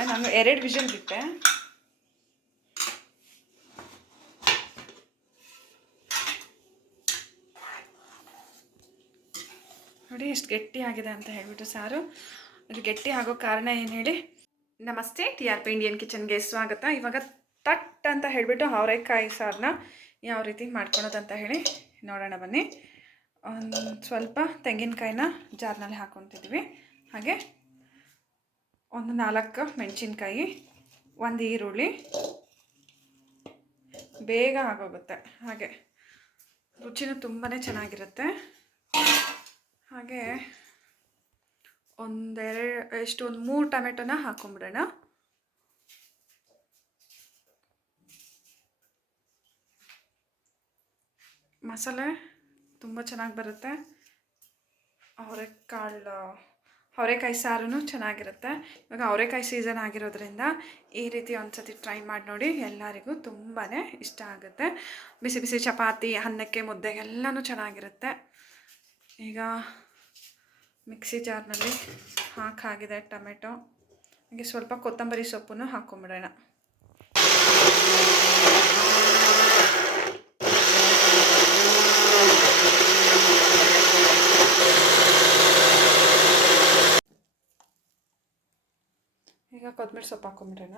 ಇದ್ದಾರೆ. ನಾನು 2 ವಿಷಲ್ ಬಿಟ್ಟೆ. ನೋಡಿ ಎಷ್ಟು ಗಟ್ಟಿ ಆಗಿದೆ ಅಂತ ಹೇಳ್ಬಿಟ್ಟು ಸಾರು. ಅದು ಗಟ್ಟಿ ಆಗೋ ಕಾರಣ ಏನು ಹೇಳಿ. ನಮಸ್ತೆ, TRP ಇಂಡಿಯನ್ ಕಿಚನ್ಗೆ ಸ್ವಾಗತ. ಇವಾಗ ತಟ್ ಅಂತ ಹೇಳಿಬಿಟ್ಟು ಅವರೆಕಾಯಿ ಸಾರನ್ನ ಯಾವ ರೀತಿ ಮಾಡ್ಕೊಳೋದಂತ ಹೇಳಿ ನೋಡೋಣ ಬನ್ನಿ. ಒಂದು ಸ್ವಲ್ಪ ತೆಂಗಿನಕಾಯಿನ ಜಾರ್ನಲ್ಲಿ ಹಾಕ್ಕೊತಿದ್ವಿ. ಹಾಗೆ ಒಂದು 4 ಮೆಣಸಿನ್ಕಾಯಿ, 1 ಈರುಳ್ಳಿ, ಬೇಗ ಆಗೋಗುತ್ತೆ. ಹಾಗೆ ರುಚಿನೂ ತುಂಬಾ ಚೆನ್ನಾಗಿರುತ್ತೆ. ಹಾಗೆ ಒಂದು 3 ಟೊಮೆಟೊನ ಹಾಕೊಂಬಿಡೋಣ. ಮಸಾಲೆ ತುಂಬ ಚೆನ್ನಾಗಿ ಬರುತ್ತೆ. ಅವರೆಕಾಯಿ ಸಾರೂ ಚೆನ್ನಾಗಿರುತ್ತೆ. ಇವಾಗ ಅವರೆಕಾಯಿ ಸೀಸನ್ ಆಗಿರೋದ್ರಿಂದ ಈ ರೀತಿ ಒಂದ್ಸತಿ ಟ್ರೈ ಮಾಡಿ ನೋಡಿ. ಎಲ್ಲರಿಗೂ ತುಂಬಾ ಇಷ್ಟ ಆಗುತ್ತೆ. ಬಿಸಿ ಬಿಸಿ ಚಪಾತಿ, ಅನ್ನಕ್ಕೆ, ಮುದ್ದೆಗೆ ಎಲ್ಲನೂ ಚೆನ್ನಾಗಿರುತ್ತೆ. ಈಗ ಮಿಕ್ಸಿ ಜಾರ್ನಲ್ಲಿ ಹಾಕಾಗಿದೆ ಟೊಮೆಟೊ. ಹಾಗೆ ಸ್ವಲ್ಪ ಕೊತ್ತಂಬರಿ ಸೊಪ್ಪನ್ನು ಹಾಕ್ಕೊಂಬಿಡೋಣ. ಈಗ ಕೊತ್ತಂಬರಿ ಸೊಪ್ಪು ಹಾಕ್ಕೊಂಬಿಡೋಣ.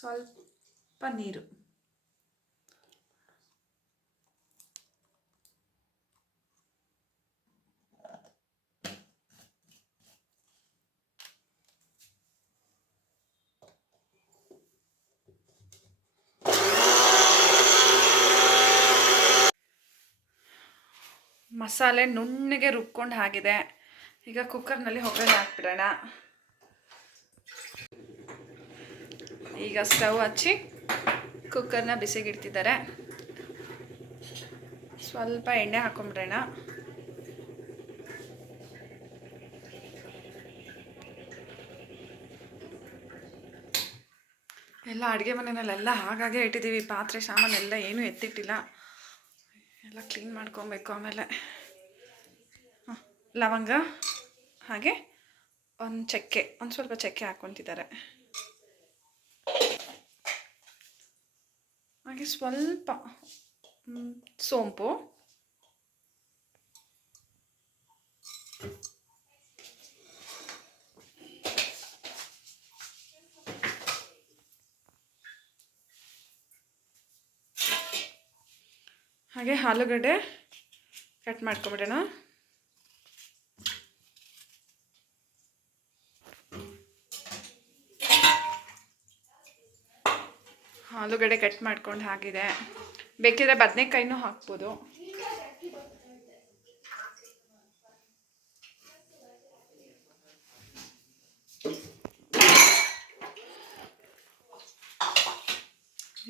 ಸ್ವಲ್ಪ ನೀರು, ಮಸಾಲೆ ನುಣ್ಣಗೆ ರುಬ್ಕೊಂಡು ಆಗಿದೆ. ಈಗ ಕುಕ್ಕರ್ನಲ್ಲಿ ಒಗ್ಗರಣೆ ಹಾಕ್ಬಿಡೋಣ. ಈಗ ಸ್ಟವ್ ಹಚ್ಚಿ ಕುಕ್ಕರ್ನ ಬಿಸಿಗಿಡ್ತಿದ್ದಾರೆ. ಸ್ವಲ್ಪ ಎಣ್ಣೆ ಹಾಕೊಂಬಿಡೋಣ. ಎಲ್ಲ ಅಡುಗೆ ಮನೆಯಲ್ಲೆಲ್ಲ ಹಾಗಾಗೆ ಇಟ್ಟಿದ್ದೀವಿ. ಪಾತ್ರೆ ಸಾಮಾನೆಲ್ಲ ಏನೂ ಎತ್ತಿಟ್ಟಿಲ್ಲ. ಎಲ್ಲ ಕ್ಲೀನ್ ಮಾಡ್ಕೊಬೇಕು. ಆಮೇಲೆ ಲವಂಗ, ಹಾಗೆ ಒಂದು ಸ್ವಲ್ಪ ಚಕ್ಕೆ ಹಾಕ್ಕೊತಿದ್ದಾರೆ. ಹಾಗೆ ಸ್ವಲ್ಪ ಸೋಂಪು, ಹಾಗೆ ಆಲೂಗಡ್ಡೆ ಕಟ್ ಮಾಡ್ಕೊಬಿಡೋಣ. ಆಲೂಗಡ್ಡೆ ಕಟ್ ಮಾಡ್ಕೊಂಡು ಹಾಕಿದೆ. ಬೇಕಿದ್ರೆ ಬದನೆಕಾಯಿನೂ ಹಾಕ್ಬೋದು.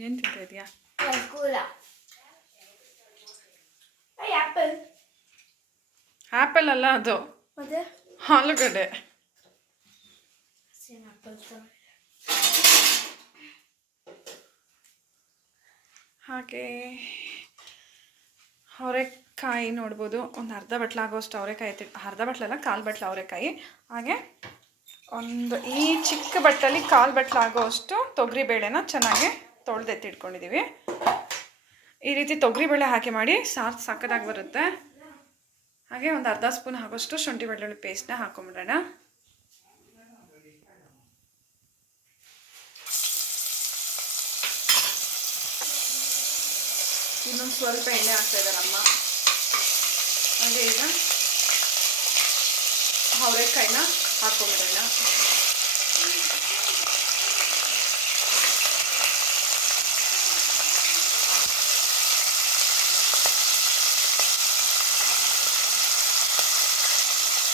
ಏನು ತಿಂತಾ ಇದೆಯಾ? ಆ್ಯಪಲ್ ಅಲ್ಲ, ಅದು ಆಲೂಗಡ್ಡೆ. ಹಾಗೆ ಅವರೆಕಾಯಿ ನೋಡ್ಬೋದು. ಒಂದು ಅರ್ಧ ಬಟ್ಲಾಗೋಷ್ಟು ಅವರೆಕಾಯಿ ಅರ್ಧ ಬಟ್ಲಲ್ಲ, 1/4 ಬಟ್ಲು ಅವರೆಕಾಯಿ. ಹಾಗೆ ಈ ಚಿಕ್ಕ ಬಟ್ಟಲಲ್ಲಿ 1/4 ಬಟ್ಲಾಗೋಷ್ಟು ತೊಗರಿಬೇಳೆನ ಚೆನ್ನಾಗಿ ತೊಳೆದೆತ್ತಿಟ್ಕೊಂಡಿದ್ದೀವಿ. ಈ ರೀತಿ ತೊಗರಿಬೇಳೆ ಹಾಕಿ ಮಾಡಿ ಸಾರು ಸಕ್ಕತ್ತಾಗಿ ಬರುತ್ತೆ. ಹಾಗೆ ಒಂದು ಅರ್ಧ ಸ್ಪೂನ್ ಆಗೋಷ್ಟು ಶುಂಠಿ ಬೆಳ್ಳುಳ್ಳಿ ಪೇಸ್ಟ್ನ ಹಾಕೊಂಬಿಡೋಣ. ಇನ್ನೊಂದು ಸ್ವಲ್ಪ ಎಣ್ಣೆ ಹಾಕ್ತಾ ಇದ್ದಾರಮ್ಮ. ಹಾಗೆ ಈಗ ಅವರೆಕಾಯಿನ ಹಾಕೊಂಬಿಡೋಣ.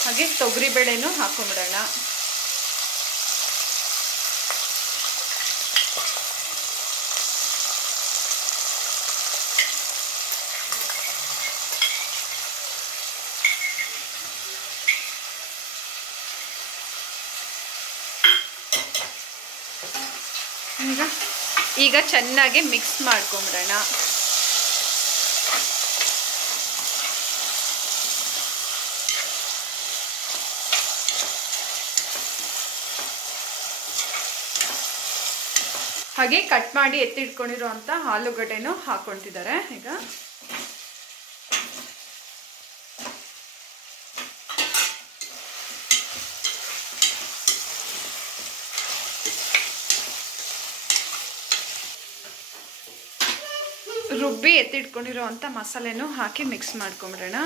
ಹಾಗೆ ತೊಗರಿಬೇಳೆನೂ ಹಾಕೊಂಬಿಡೋಣ. ಈಗ ಚೆನ್ನಾಗಿ ಮಿಕ್ಸ್ ಮಾಡ್ಕೊಂಬಿಡೋಣ. ಹಾಗೆ ಕಟ್ ಮಾಡಿ ಎತ್ತಿಟ್ಕೊಂಡಿರೋ ಅಂಥ ಆಲೂಗಡ್ಡೆನೂ ಹಾಕ್ಕೊತಿದ್ದಾರೆ. ಈಗ ರುಬ್ಬಿ ಎತ್ತಿಟ್ಕೊಂಡಿರೋ ಅಂಥ ಮಸಾಲೆನೂ ಹಾಕಿ ಮಿಕ್ಸ್ ಮಾಡ್ಕೊಂಬಿಡೋಣ.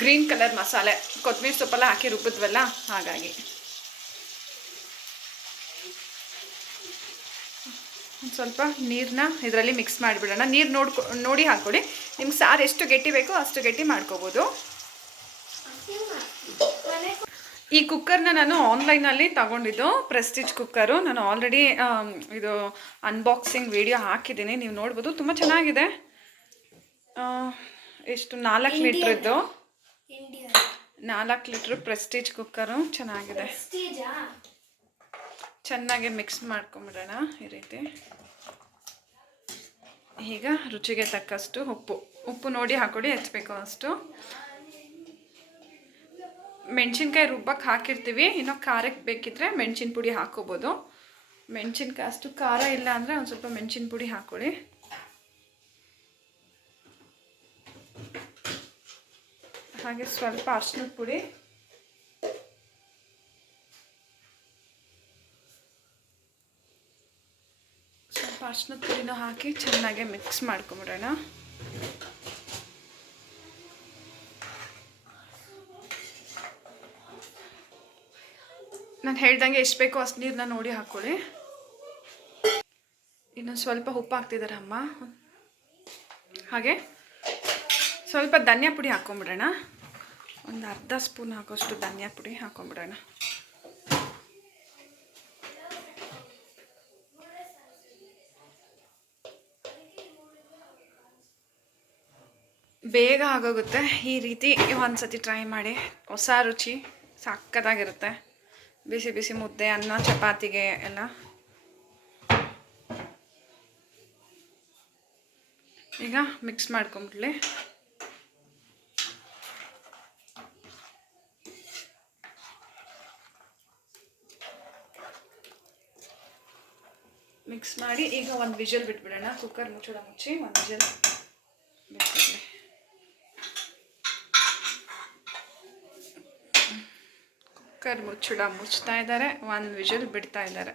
ಗ್ರೀನ್ ಕಲರ್ ಮಸಾಲೆ, ಕೊತ್ತಂಬರಿ ಸೊಪ್ಪೆಲ್ಲ ಹಾಕಿ ರುಬ್ಬಿದ್ವಲ್ಲ, ಹಾಗಾಗಿ ಒಂದು ಸ್ವಲ್ಪ ನೀರನ್ನ ಇದರಲ್ಲಿ ಮಿಕ್ಸ್ ಮಾಡಿಬಿಡೋಣ. ನೀರು ನೋಡಿ ಹಾಕ್ಕೊಳ್ಳಿ. ನಿಮ್ಗೆ ಸಾರು ಎಷ್ಟು ಗಟ್ಟಿ ಬೇಕೋ ಅಷ್ಟು ಗಟ್ಟಿ ಮಾಡ್ಕೋಬೋದು. ಈ ಕುಕ್ಕರ್ನ ನಾನು ಆನ್ಲೈನಲ್ಲಿ ತಗೊಂಡಿದ್ದು, ಪ್ರೆಸ್ಟೀಜ್ ಕುಕ್ಕರು. ನಾನು ಆಲ್ರೆಡಿ ಇದು ಅನ್ಬಾಕ್ಸಿಂಗ್ ವಿಡಿಯೋ ಹಾಕಿದ್ದೀನಿ, ನೀವು ನೋಡ್ಬೋದು. ತುಂಬ ಚೆನ್ನಾಗಿದೆ. ಎಷ್ಟು 4 ಲೀಟ್ರದ್ದು, 4 ಲೀಟ್ರ್ ಪ್ರೆಸ್ಟೀಜ್ ಕುಕ್ಕರು. ಚೆನ್ನಾಗಿದೆ. ಚೆನ್ನಾಗಿ ಮಿಕ್ಸ್ ಮಾಡ್ಕೊಂಬಿಡೋಣ ಈ ರೀತಿ. ಈಗ ರುಚಿಗೆ ತಕ್ಕಷ್ಟು ಉಪ್ಪು ನೋಡಿ ಹಾಕೊಳ್ಳಿ, ಹೆಚ್ಚಬೇಕು ಅಷ್ಟು. ಮೆಣಸಿನ್ಕಾಯಿ ರುಬ್ಬಕ್ಕೆ ಹಾಕಿರ್ತೀವಿ, ಇನ್ನೂ ಖಾರಕ್ಕೆ ಬೇಕಿದ್ರೆ ಮೆಣಸಿನ ಪುಡಿ ಹಾಕ್ಕೋಬೋದು. ಮೆಣಸಿನ್ಕಾಯಿ ಅಷ್ಟು ಖಾರ ಇಲ್ಲ ಅಂದರೆ ಒಂದು ಸ್ವಲ್ಪ ಮೆಣಸಿನ ಪುಡಿ ಹಾಕ್ಕೊಳ್ಳಿ. ಹಾಗೆ ಸ್ವಲ್ಪ ಅರಿಶಿನದ ಪುಡಿ, ಸ್ವಲ್ಪ ಅರಿಶಿನದ ಪುಡಿನೂ ಹಾಕಿ ಚೆನ್ನಾಗಿ ಮಿಕ್ಸ್ ಮಾಡ್ಕೊಂಬಿಡೋಣ. ನಾನು ಹೇಳ್ದಂಗೆ ಎಷ್ಟು ಬೇಕೋ ಅಷ್ಟು ನೀರನ್ನ ನೋಡಿ ಹಾಕ್ಕೊಳ್ಳಿ. ಇನ್ನೊಂದು ಸ್ವಲ್ಪ ಉಪ್ಪು ಹಾಕ್ತಿದ್ದಾರೆ ಅಮ್ಮ. ಹಾಗೆ ಸ್ವಲ್ಪ ಧನಿಯಾ ಪುಡಿ ಹಾಕ್ಕೊಂಬಿಡೋಣ. ಒಂದು ಅರ್ಧ ಸ್ಪೂನ್ ಹಾಕೋಷ್ಟು ಧನಿಯಾ ಪುಡಿ ಹಾಕ್ಕೊಂಬಿಡೋಣ. ಬೇಗ ಆಗೋಗುತ್ತೆ. ಈ ರೀತಿ ಒಂದ್ಸತಿ ಟ್ರೈ ಮಾಡಿ, ಹೊಸ ರುಚಿ, ಸಕ್ಕತ್ತಾಗಿರುತ್ತೆ. ಬಿಸಿ ಬಿಸಿ ಮುದ್ದೆ, ಅನ್ನ, ಚಪಾತಿಗೆ ಎಲ್ಲ. ಈಗ ಮಿಕ್ಸ್ ಮಾಡ್ಕೊಂಬಿಡ್ಲಿ. ಮಿಕ್ಸ್ ಮಾಡಿ ಈಗ ಒಂದು ವಿಜಲ್ ಬಿಟ್ಬಿಡೋಣ. ಕುಕ್ಕರ್ ಮುಚ್ಚಿ ಒಂದು ವಿಜಲ್ ಬಿಟ್ಬಿಡಲಿ. ಕುಕ್ಕರ್ ಮುಚ್ತಾ ಇದ್ದಾರೆ, ಒಂದು ವಿಜಲ್ ಬಿಡ್ತಾ ಇದ್ದಾರೆ.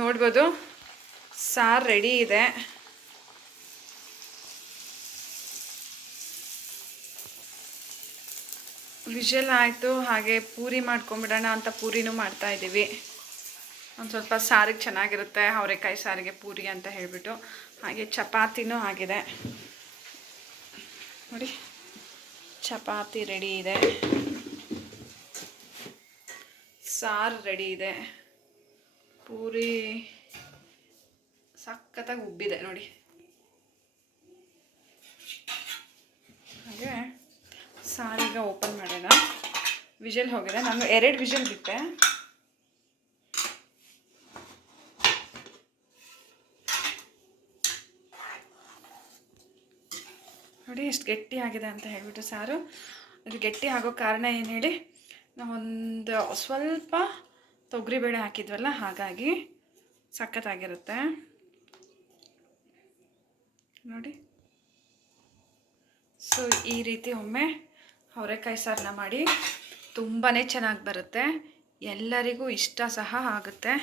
ನೋಡ್ಬೋದು, ಸಾರು ರೆಡಿ ಇದೆ. ವಿಜಲ್ ಆಯಿತು. ಹಾಗೆ ಪೂರಿ ಮಾಡ್ಕೊಂಬಿಡೋಣ ಅಂತ ಪೂರಿನೂ ಮಾಡ್ತಾಯಿದ್ದೀವಿ. ಒಂದು ಸ್ವಲ್ಪ ಸಾರಿಗೆ ಚೆನ್ನಾಗಿರುತ್ತೆ, ಅವರೆಕಾಯಿ ಸಾರಿಗೆ ಪೂರಿ ಅಂತ ಹೇಳಿಬಿಟ್ಟು. ಹಾಗೆ ಚಪಾತಿನೂ ಆಗಿದೆ ನೋಡಿ. ಚಪಾತಿ ರೆಡಿ ಇದೆ, ಸಾರು ರೆಡಿ ಇದೆ, ಪೂರಿ ಸಖತ್ತಾಗಿ ಉಬ್ಬಿದೆ ನೋಡಿ. ಹಾಗೆ ಸಾರೀಗ ಓಪನ್ ಮಾಡೋಣ. ವಿಜಲ್ ಹೋಗಿದೆ, ನಾನು 2 ವಿಜಲ್ ಬಿಟ್ಟೆ. ನೋಡಿ ಎಷ್ಟು ಗಟ್ಟಿ ಆಗಿದೆ ಅಂತ ಹೇಳಿಬಿಟ್ಟು ಸಾರು. ಅದು ಗಟ್ಟಿ ಆಗೋ ಕಾರಣ ಏನು ಹೇಳಿ, ನಾವೊಂದು ಸ್ವಲ್ಪ ತೊಗರಿಬೇಳೆ ಹಾಕಿದ್ವಲ್ಲ, ಹಾಗಾಗಿ ಸಖತ್ತಾಗಿರುತ್ತೆ ನೋಡಿ. ಸೊ ಈ ರೀತಿ ಒಮ್ಮೆ ಅವರೆಕಾಯಿ ಸಾರನ್ನ ಮಾಡಿ, ತುಂಬಾ ಚೆನ್ನಾಗಿ ಬರುತ್ತೆ, ಎಲ್ಲರಿಗೂ ಇಷ್ಟ ಸಹ ಆಗುತ್ತೆ.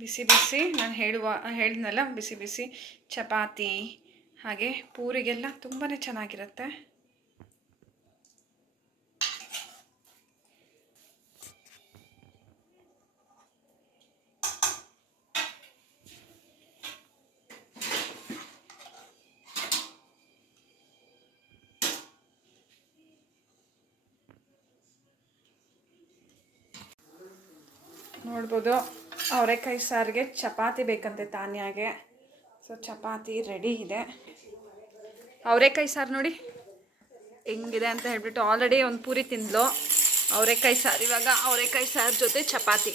ಬಿಸಿ ಬಿಸಿ ನಾನು ಹೇಳಿದ್ನಲ್ಲ, ಬಿಸಿ ಬಿಸಿ ಚಪಾತಿ ಹಾಗೆ ಪೂರಿಗೆಲ್ಲ ತುಂಬಾ ಚೆನ್ನಾಗಿರುತ್ತೆ. ನೋಡ್ಬೋದು, ಅವರೆಕಾಯಿ ಸಾರಿಗೆ ಚಪಾತಿ ಬೇಕಂತೆ ತಾನ್ಯಾಗೆ. ಸೊ ಚಪಾತಿ ರೆಡಿ ಇದೆ. ಅವರೆಕಾಯಿ ಸಾರು ನೋಡಿ ಹೆಂಗಿದೆ ಅಂತ ಹೇಳ್ಬಿಟ್ಟು ಆಲ್ರೆಡಿ ಒಂದು ಪೂರಿ ತಿಂದ್ಲು. ಅವರೆಕಾಯಿ ಸಾರು, ಇವಾಗ ಅವರೆಕಾಯಿ ಸಾರು ಜೊತೆ ಚಪಾತಿ.